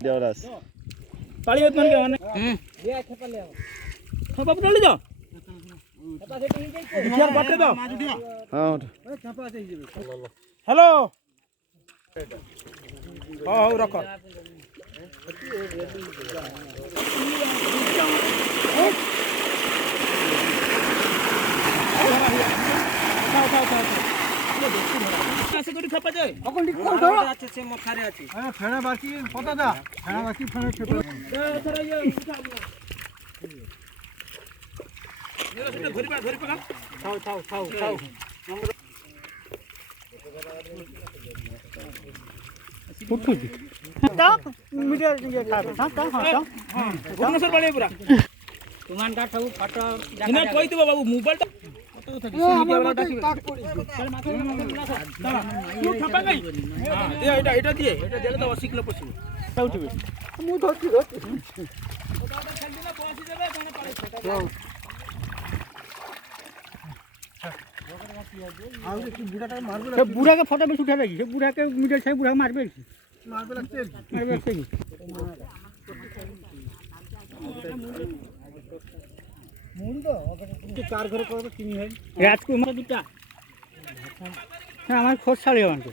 দেওরাস পালি হত মানে মানে দে খেপা ले খেপা পড়লি তো খেপা সেটি হিজে ইয়ার বাটরে দাও হ্যাঁ খেপা আছে হিজে হ্যালো হ্যাঁ রাখ কাছে করে খেপা যায় এখন ঠিক কোন ধরো আছে সে মথারে আছে হ্যাঁ ফেড়া বাকি পতা দা ফেড়া বাকি ফেড়া খেপা ধরে ইয়ে উঠাব না এরা সেটা ধরি পা থাও ফুটফুটি তা মিডিয়া ইয়ে খাবে তা হ্যাঁ ভুবনেশ্বর বাড়ি পুরা তুমান কা সব ফটো দেখা কই দিবা বাবু মোবাইলটা কত কথা কি মিডিয়া वाला ডাকিবে তাহলে মাথা দাঁড়া তুই ছাপা গাই হ্যাঁ দে এটা দিয়ে এটা দিলে তো অশিকলে পছিবে তা উঠিবে মু ধরছি ওটা খেলবি না বসি যাবে কোনে পারে সে বুড়াকে ফটো বেশি উঠা দেখি সে বুড়াকে মিডিয়া ছাই বুড়া মারবে লাগছে চার ঘরে করবে কিনি হয় রাজকুমার দুটা হ্যাঁ আমার খোঁজ ছাড়িয়ে আমাকে